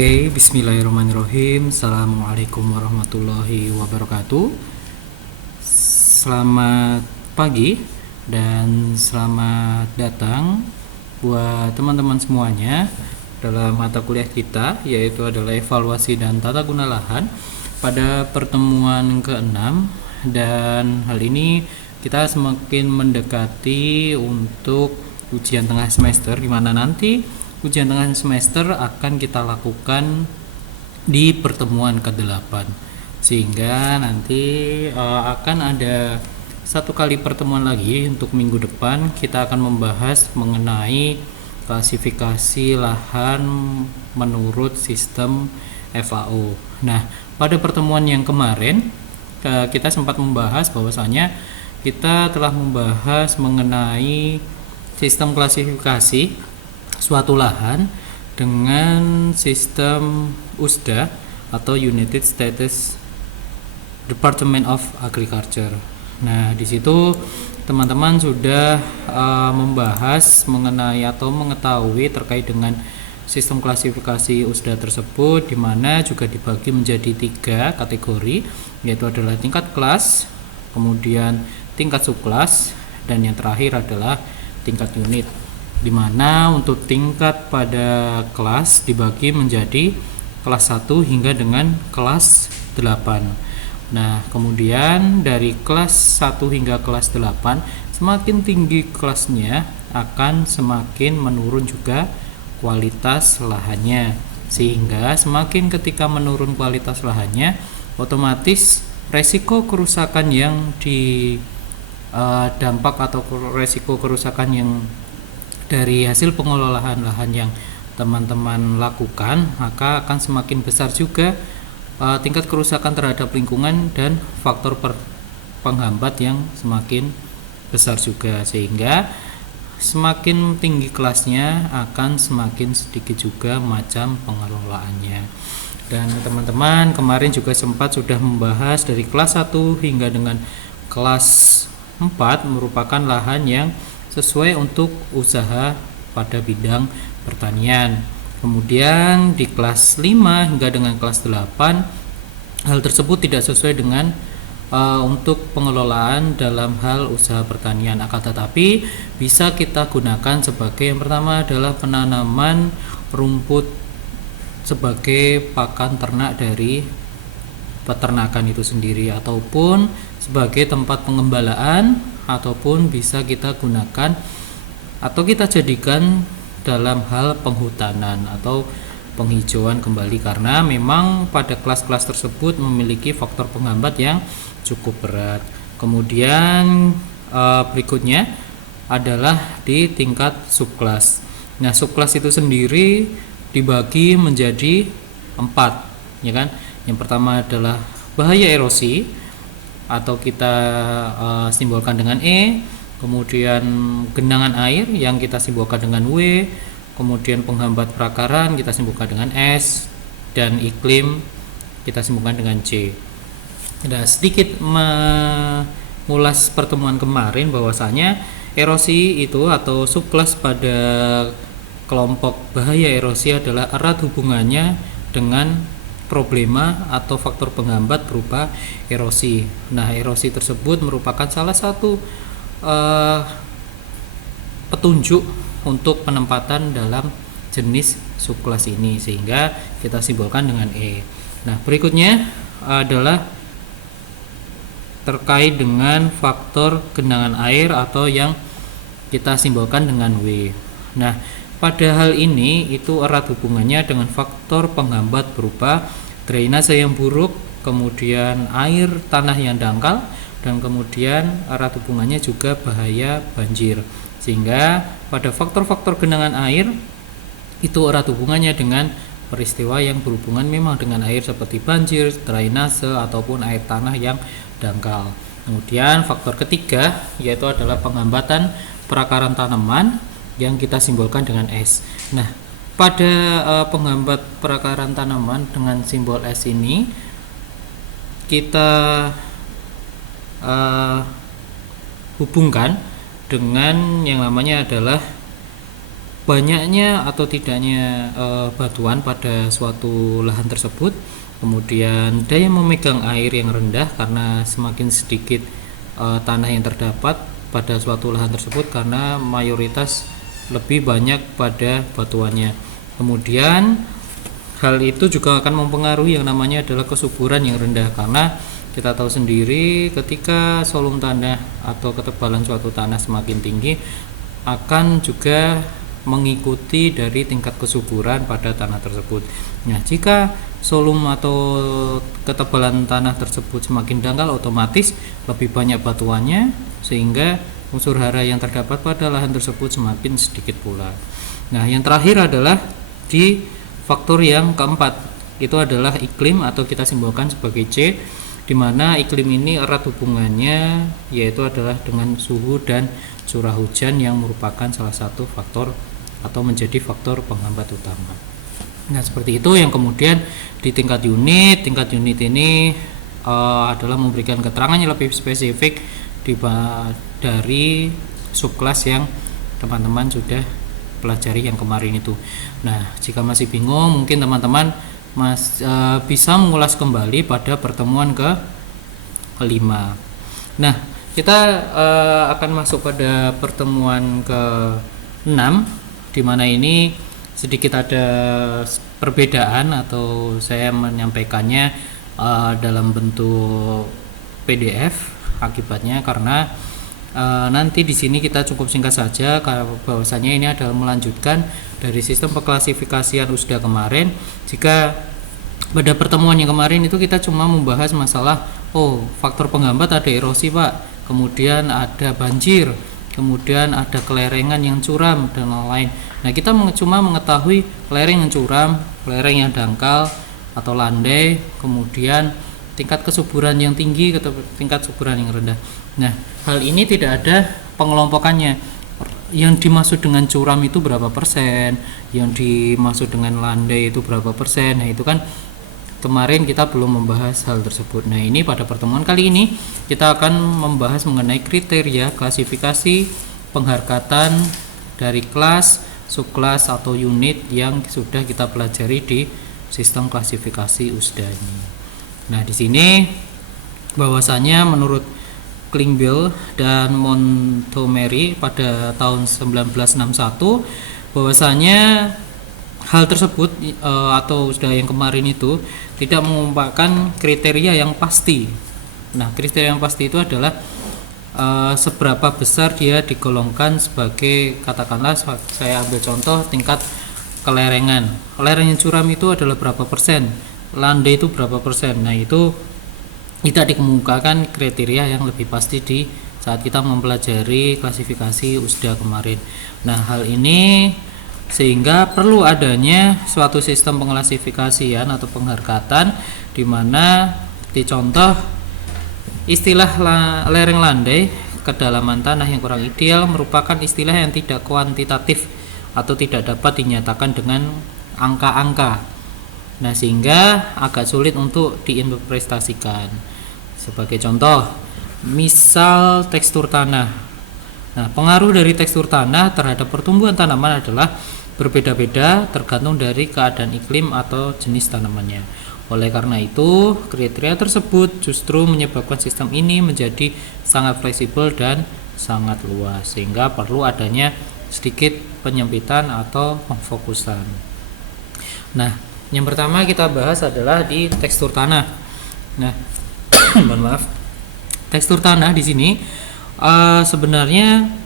Oke, bismillahirrahmanirrahim. Assalamualaikum warahmatullahi wabarakatuh. Selamat pagi dan selamat datang buat teman-teman semuanya dalam mata kuliah kita, yaitu adalah evaluasi dan tata guna lahan pada pertemuan ke-6. Dan hal ini kita semakin mendekati untuk ujian tengah semester, di mana nanti ujian tengah semester akan kita lakukan di pertemuan ke-8, sehingga nanti akan ada satu kali pertemuan lagi untuk minggu depan. Kita akan membahas mengenai klasifikasi lahan menurut sistem FAO. Nah, pada pertemuan yang kemarin kita sempat membahas bahwasanya kita telah membahas mengenai sistem klasifikasi suatu lahan dengan sistem USDA atau United States Department of Agriculture. Nah, di situ teman-teman sudah membahas mengenai atau mengetahui terkait dengan sistem klasifikasi USDA tersebut, di mana juga dibagi menjadi 3 kategori, yaitu adalah tingkat kelas, kemudian tingkat subkelas, dan yang terakhir adalah tingkat unit, di mana untuk tingkat pada kelas dibagi menjadi kelas 1 hingga dengan kelas 8. Nah, kemudian dari kelas 1 hingga kelas 8, semakin tinggi kelasnya akan semakin menurun juga kualitas lahannya, sehingga semakin ketika menurun kualitas lahannya, otomatis resiko kerusakan yang dampak atau resiko kerusakan yang dari hasil pengelolaan lahan yang teman-teman lakukan, maka akan semakin besar juga tingkat kerusakan terhadap lingkungan dan faktor penghambat yang semakin besar juga, sehingga semakin tinggi kelasnya akan semakin sedikit juga macam pengelolaannya. Dan teman-teman kemarin juga sempat sudah membahas dari kelas 1 hingga dengan kelas 4 merupakan lahan yang sesuai untuk usaha pada bidang pertanian. Kemudian di kelas 5 hingga dengan kelas 8, hal tersebut tidak sesuai dengan untuk pengelolaan dalam hal usaha pertanian, akan tetapi bisa kita gunakan sebagai yang pertama adalah penanaman rumput sebagai pakan ternak dari peternakan itu sendiri, ataupun sebagai tempat pengembalaan, ataupun bisa kita gunakan atau kita jadikan dalam hal penghutanan atau penghijauan kembali, karena memang pada kelas-kelas tersebut memiliki faktor penghambat yang cukup berat. Kemudian berikutnya adalah di tingkat subkelas. Nah, subkelas itu sendiri dibagi menjadi 4, ya kan? Yang pertama adalah bahaya erosi atau kita simbolkan dengan E, kemudian genangan air yang kita simbolkan dengan W, kemudian penghambat perakaran kita simbolkan dengan S, dan iklim kita simbolkan dengan C. Nah, sedikit mengulas pertemuan kemarin bahwasanya erosi itu atau subkelas pada kelompok bahaya erosi adalah erat hubungannya dengan problema atau faktor penghambat berupa erosi. Nah, erosi tersebut merupakan salah satu petunjuk untuk penempatan dalam jenis subkelas ini, sehingga kita simbolkan dengan E. Nah, berikutnya adalah terkait dengan faktor genangan air atau yang kita simbolkan dengan W. Nah, pada hal ini itu erat hubungannya dengan faktor penghambat berupa drainase yang buruk, kemudian air tanah yang dangkal, dan kemudian erat hubungannya juga bahaya banjir. Sehingga pada faktor-faktor genangan air itu erat hubungannya dengan peristiwa yang berhubungan memang dengan air seperti banjir, drainase, ataupun air tanah yang dangkal. Kemudian faktor ketiga yaitu adalah penghambatan perakaran tanaman yang kita simbolkan dengan S. Nah, pada penghambat perakaran tanaman dengan simbol S ini kita hubungkan dengan yang namanya adalah banyaknya atau tidaknya batuan pada suatu lahan tersebut, kemudian daya memegang air yang rendah karena semakin sedikit tanah yang terdapat pada suatu lahan tersebut karena mayoritas lebih banyak pada batuannya. Kemudian hal itu juga akan mempengaruhi yang namanya adalah kesuburan yang rendah, karena kita tahu sendiri ketika volume tanah atau ketebalan suatu tanah semakin tinggi akan juga mengikuti dari tingkat kesuburan pada tanah tersebut. Nah, jika volume atau ketebalan tanah tersebut semakin dangkal, otomatis lebih banyak batuannya sehingga unsur hara yang terdapat pada lahan tersebut semakin sedikit pula. Nah, yang terakhir adalah di faktor yang keempat, itu adalah iklim atau kita simbolkan sebagai C, di mana iklim ini erat hubungannya yaitu adalah dengan suhu dan curah hujan yang merupakan salah satu faktor atau menjadi faktor penghambat utama. Nah, seperti itu yang kemudian di tingkat unit ini adalah memberikan keterangan yang lebih spesifik dari subkelas yang teman-teman sudah pelajari yang kemarin itu. Nah, jika masih bingung, mungkin teman-teman bisa mengulas kembali pada pertemuan ke-5. Nah, kita akan masuk pada pertemuan ke-6, di mana ini sedikit ada perbedaan atau saya menyampaikannya dalam bentuk PDF akibatnya karena nanti di sini kita cukup singkat saja bahwasanya ini adalah melanjutkan dari sistem pengklasifikasian USDA kemarin. Jika pada pertemuan yang kemarin itu kita cuma membahas masalah faktor penghambat ada erosi Pak, kemudian ada banjir, kemudian ada kelerengan yang curam dan lain-lain. Nah, kita cuma mengetahui lereng yang curam, lereng yang dangkal atau landai, kemudian tingkat kesuburan yang tinggi atau tingkat suburan yang rendah. Nah, hal ini tidak ada pengelompokannya. Yang dimaksud dengan curam itu berapa persen, yang dimaksud dengan landai itu berapa persen. Nah, itu kan kemarin kita belum membahas hal tersebut. Nah, ini pada pertemuan kali ini kita akan membahas mengenai kriteria klasifikasi pengharkatan dari kelas, subkelas atau unit yang sudah kita pelajari di sistem klasifikasi USDA ini. Nah, di sini bahwasanya menurut Klingbeil dan Montgomery pada tahun 1961 bahwasanya hal tersebut atau USDA yang kemarin itu tidak mengumpulkan kriteria yang pasti. Nah, kriteria yang pasti itu adalah seberapa besar dia digolongkan sebagai, katakanlah saya ambil contoh tingkat kelerengan. Lereng yang curam itu adalah berapa persen, landai itu berapa persen. Nah, itu tidak dikemukakan kriteria yang lebih pasti di saat kita mempelajari klasifikasi USDA kemarin. Nah, hal ini sehingga perlu adanya suatu sistem pengklasifikasian atau pengharkatan di mana dicontoh istilah lereng landai kedalaman tanah yang kurang ideal merupakan istilah yang tidak kuantitatif atau tidak dapat dinyatakan dengan angka-angka. Nah, sehingga agak sulit untuk diinterpretasikan. Sebagai contoh, misal tekstur tanah. Nah, pengaruh dari tekstur tanah terhadap pertumbuhan tanaman adalah berbeda-beda tergantung dari keadaan iklim atau jenis tanamannya. Oleh karena itu, kriteria tersebut justru menyebabkan sistem ini menjadi sangat fleksibel dan sangat luas, sehingga perlu adanya sedikit penyempitan atau pemfokusan. Nah, yang pertama kita bahas adalah di tekstur tanah. Nah, mohon maaf. Tekstur tanah di sini sebenarnya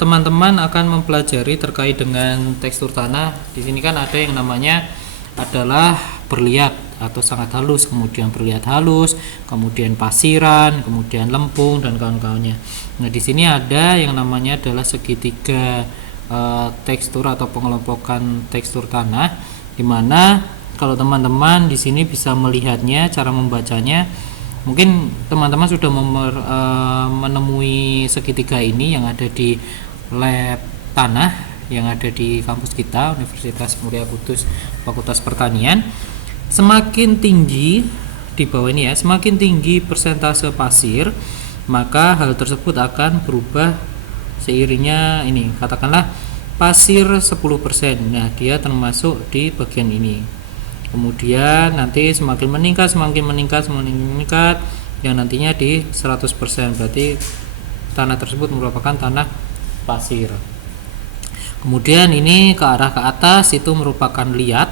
teman-teman akan mempelajari terkait dengan tekstur tanah. Di sini kan ada yang namanya adalah berliat atau sangat halus, kemudian berliat halus, kemudian pasiran, kemudian lempung dan kawan-kawannya. Nah, di sini ada yang namanya adalah segitiga tekstur atau pengelompokan tekstur tanah, di mana kalau teman-teman di sini bisa melihatnya, cara membacanya, mungkin teman-teman sudah menemui segitiga ini yang ada di lab tanah yang ada di kampus kita, Universitas Muria Kudus Fakultas Pertanian. Semakin tinggi di bawah ini ya, semakin tinggi persentase pasir, maka hal tersebut akan berubah seiringnya ini. Katakanlah pasir 10%. Nah, dia termasuk di bagian ini. Kemudian nanti semakin meningkat yang nantinya di 100%, berarti tanah tersebut merupakan tanah pasir. Kemudian ini ke arah ke atas itu merupakan liat,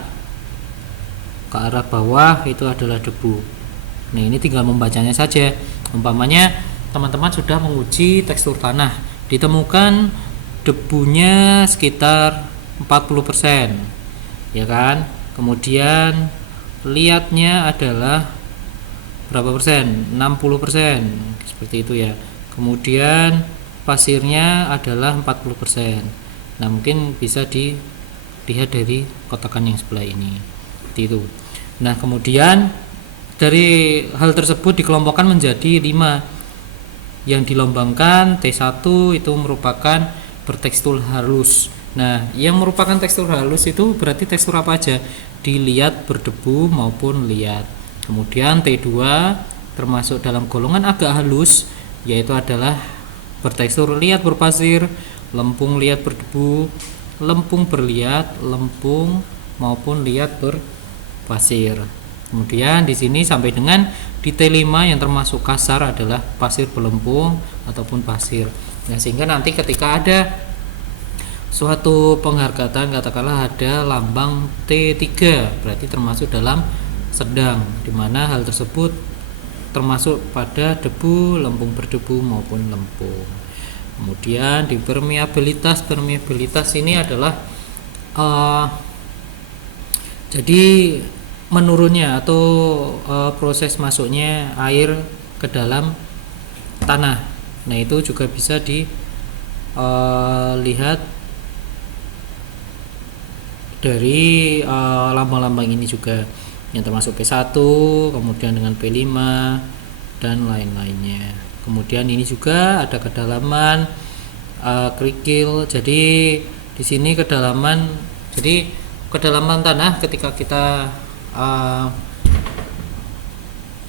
ke arah bawah itu adalah debu. Nah, ini tinggal membacanya saja. Umpamanya teman-teman sudah menguji tekstur tanah, ditemukan debunya sekitar 40%, ya kan? Kemudian liatnya adalah berapa persen? 60%, seperti itu ya. Kemudian pasirnya adalah 40%. Nah, mungkin bisa dilihat dari kotakan yang sebelah ini, seperti itu. Nah, kemudian dari hal tersebut dikelompokkan menjadi 5. Yang dilambangkan T1 itu merupakan bertekstur halus. Nah, yang merupakan tekstur halus itu berarti tekstur apa aja? Dilihat berdebu maupun liat. Kemudian T2 termasuk dalam golongan agak halus, yaitu adalah bertekstur liat berpasir, lempung liat berdebu, lempung berliat, lempung maupun liat berpasir. Kemudian di sini sampai dengan di T5 yang termasuk kasar adalah pasir berlempung ataupun pasir. Nah, sehingga nanti ketika ada suatu penghargaan, katakanlah ada lambang T3, berarti termasuk dalam sedang, di mana hal tersebut termasuk pada debu, lempung berdebu maupun lempung. Kemudian di permeabilitas ini adalah jadi menurunnya atau proses masuknya air ke dalam tanah. Nah, itu juga bisa dilihat dari lambang-lambang ini juga, yang termasuk P1, kemudian dengan P5 dan lain-lainnya. Kemudian ini juga ada kedalaman kerikil. Jadi di sini kedalaman tanah ketika kita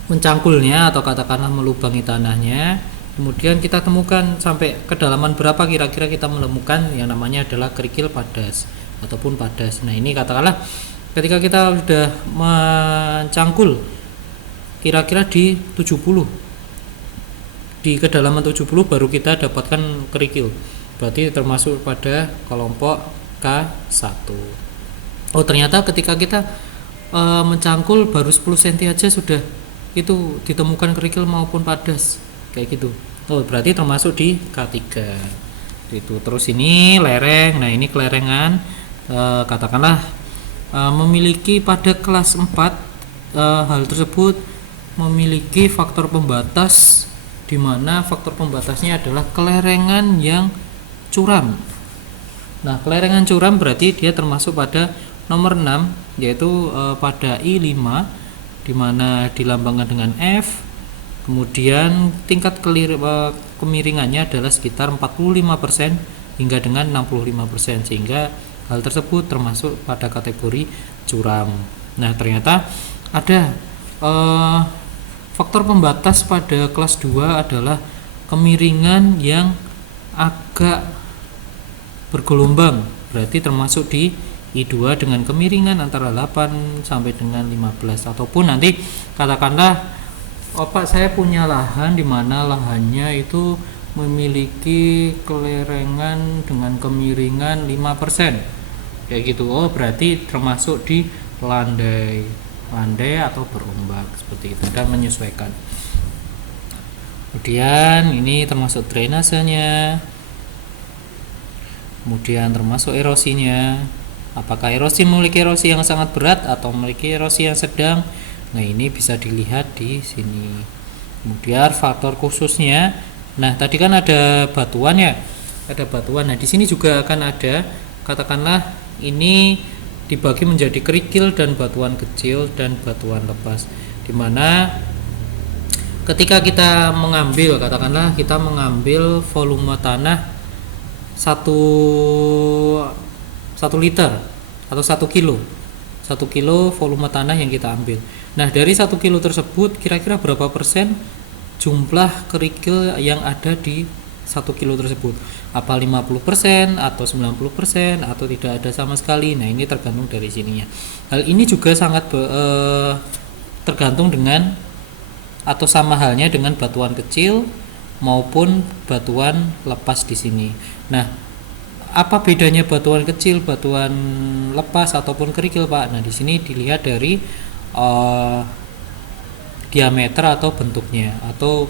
mencangkulnya atau katakanlah melubangi tanahnya, kemudian kita temukan sampai kedalaman berapa kira-kira kita menemukan yang namanya adalah kerikil padas ataupun padas. Nah, ini katakanlah ketika kita sudah mencangkul kira-kira di 70, di kedalaman 70 baru kita dapatkan kerikil, berarti termasuk pada kelompok K1. Oh, ternyata ketika kita mencangkul baru 10 cm aja sudah itu ditemukan kerikil maupun padas kayak gitu. Oh, berarti termasuk di K3 itu. Terus ini lereng. Nah, ini kelerengan katakanlah memiliki pada kelas 4 hal tersebut memiliki faktor pembatas, di mana faktor pembatasnya adalah kelerengan yang curam. Nah, kelerengan curam berarti dia termasuk pada nomor 6, yaitu pada I5, di mana dilambangkan dengan F. Kemudian tingkat kemiringannya adalah sekitar 45% hingga dengan 65%, sehingga hal tersebut termasuk pada kategori curam. Nah, ternyata ada faktor pembatas pada kelas 2 adalah kemiringan yang agak bergelombang, berarti termasuk di I2 dengan kemiringan antara 8 sampai dengan 15. Ataupun nanti katakanlah Pak, saya punya lahan di mana lahannya itu memiliki kelerengan dengan kemiringan 5%, kayak gitu. Oh, berarti termasuk di landai atau berombak, seperti itu, dan menyesuaikan. Kemudian ini termasuk drainasenya, kemudian termasuk erosinya. Apakah erosi memiliki erosi yang sangat berat atau memiliki erosi yang sedang? Nah, ini bisa dilihat di sini. Kemudian faktor khususnya. Nah, tadi kan ada batuan ya, ada batuan. Nah, di sini juga akan ada, katakanlah ini dibagi menjadi kerikil dan batuan kecil dan batuan lepas. Dimana ketika kita mengambil, katakanlah kita mengambil volume tanah 1 liter atau 1 kilo volume tanah yang kita ambil. Nah, dari 1 kilo tersebut kira-kira berapa persen jumlah kerikil yang ada di 1 kilo tersebut, apa 50% atau 90% atau tidak ada sama sekali. Nah, ini tergantung dari sininya. Hal ini juga sangat tergantung dengan atau sama halnya dengan batuan kecil maupun batuan lepas di sini. Nah, apa bedanya batuan kecil, batuan lepas ataupun kerikil, Pak? Nah, di sini dilihat dari diameter atau bentuknya atau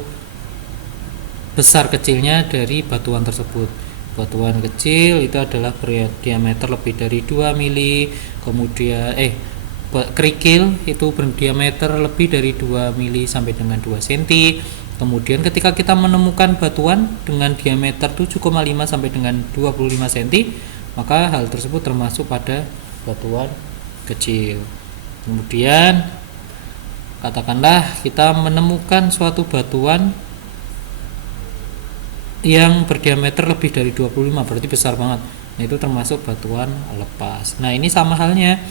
besar kecilnya dari batuan tersebut. Batuan kecil itu adalah berdiameter lebih dari 2 mili, kemudian kerikil itu berdiameter lebih dari 2 mili sampai dengan 2 cm. Kemudian ketika kita menemukan batuan dengan diameter 7,5 sampai dengan 25 cm, maka hal tersebut termasuk pada batuan kecil. Kemudian katakanlah kita menemukan suatu batuan yang berdiameter lebih dari 25, berarti besar banget. Nah, itu termasuk batuan lepas. Nah, ini sama halnya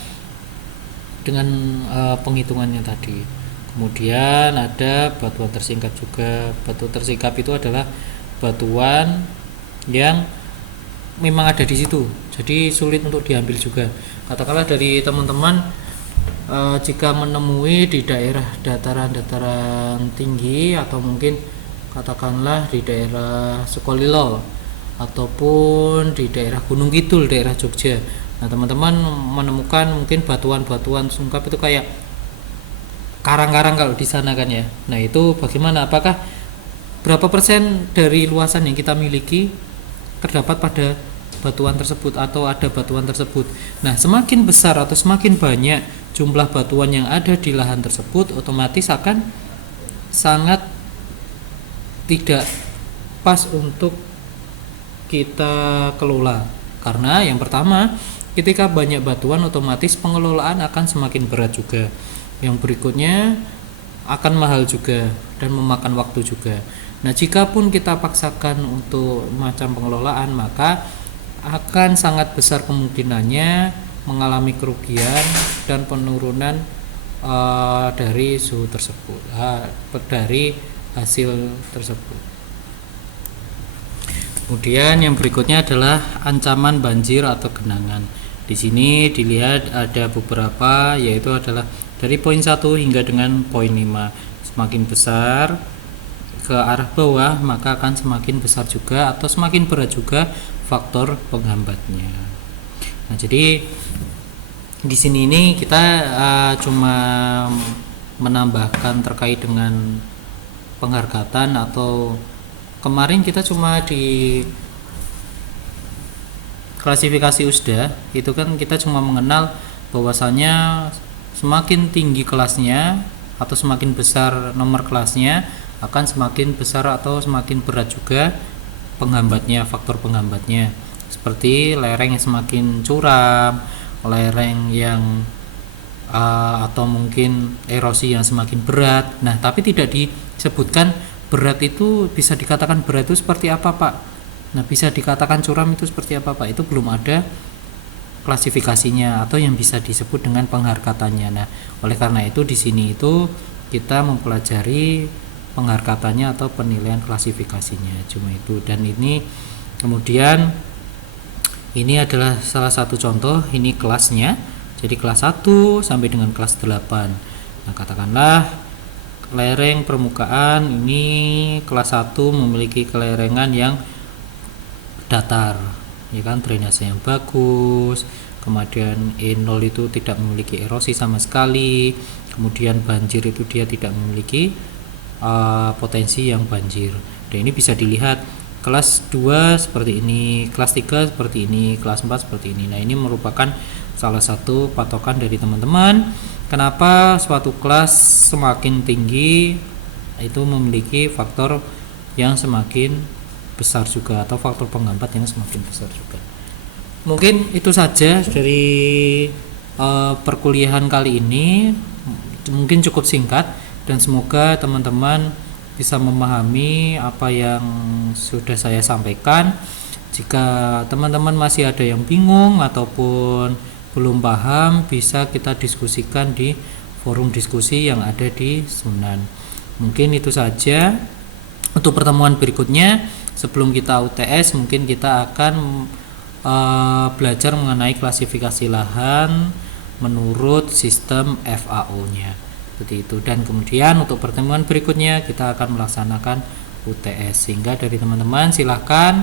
dengan penghitungannya tadi. Kemudian ada batuan tersingkap juga. Batu tersingkap itu adalah batuan yang memang ada di situ, jadi sulit untuk diambil juga. Katakanlah dari teman-teman jika menemui di daerah dataran-dataran tinggi atau mungkin katakanlah di daerah Sukolilo ataupun di daerah Gunung Kidul, daerah Jogja. Nah, teman-teman menemukan mungkin batuan-batuan sungkap itu kayak karang-karang kalau di sana kan ya. Nah, itu bagaimana? Apakah berapa persen dari luasan yang kita miliki terdapat pada batuan tersebut atau ada batuan tersebut? Nah, semakin besar atau semakin banyak jumlah batuan yang ada di lahan tersebut, otomatis akan sangat tidak pas untuk kita kelola. Karena yang pertama, ketika banyak batuan otomatis pengelolaan akan semakin berat juga. Yang berikutnya akan mahal juga dan memakan waktu juga. Nah, jika pun kita paksakan untuk macam pengelolaan, maka akan sangat besar kemungkinannya mengalami kerugian dan penurunan dari suhu tersebut, dari hasil tersebut. Kemudian yang berikutnya adalah ancaman banjir atau genangan. Di sini dilihat ada beberapa, yaitu adalah dari poin 1 hingga dengan poin 5. Semakin besar ke arah bawah, maka akan semakin besar juga atau semakin berat juga faktor penghambatnya. Nah, jadi di sini ini kita cuma menambahkan terkait dengan penghargaan, atau kemarin kita cuma di klasifikasi USDA itu kan kita cuma mengenal bahwasanya semakin tinggi kelasnya atau semakin besar nomor kelasnya akan semakin besar atau semakin berat juga penghambatnya, faktor penghambatnya, seperti lereng yang semakin curam, lereng yang atau mungkin erosi yang semakin berat. Nah, tapi tidak disebutkan berat itu, bisa dikatakan berat itu seperti apa, Pak? Nah, bisa dikatakan curam itu seperti apa, Pak? Itu belum ada klasifikasinya atau yang bisa disebut dengan penghargatannya. Nah, oleh karena itu di sini itu kita mempelajari penghargatannya atau penilaian klasifikasinya, cuma itu. Dan ini kemudian ini adalah salah satu contoh, ini kelasnya. Jadi kelas 1 sampai dengan kelas 8. Nah, katakanlah lereng permukaan ini kelas 1 memiliki kelerengan yang datar, ya kan, drainase yang bagus, kemudian E0 itu tidak memiliki erosi sama sekali, kemudian banjir itu dia tidak memiliki potensi yang banjir. Dan ini bisa dilihat kelas 2 seperti ini, kelas 3 seperti ini, kelas 4 seperti ini. Nah, ini merupakan salah satu patokan dari teman-teman kenapa suatu kelas semakin tinggi itu memiliki faktor yang semakin besar juga atau faktor penghambat yang semakin besar juga. Mungkin itu saja dari perkuliahan kali ini, mungkin cukup singkat, dan semoga teman-teman bisa memahami apa yang sudah saya sampaikan. Jika teman-teman masih ada yang bingung ataupun belum paham, bisa kita diskusikan di forum diskusi yang ada di Sunan. Mungkin itu saja. Untuk pertemuan berikutnya sebelum kita UTS mungkin kita akan belajar mengenai klasifikasi lahan menurut sistem FAO-nya seperti itu. Dan kemudian untuk pertemuan berikutnya kita akan melaksanakan UTS, sehingga dari teman-teman silahkan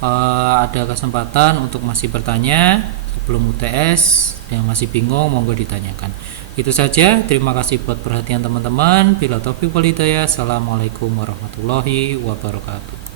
ada kesempatan untuk masih bertanya sebelum UTS. Yang masih bingung monggo ditanyakan. Itu saja, terima kasih buat perhatian teman-teman. Bila taufik wal hidayah. Assalamualaikum warahmatullahi wabarakatuh.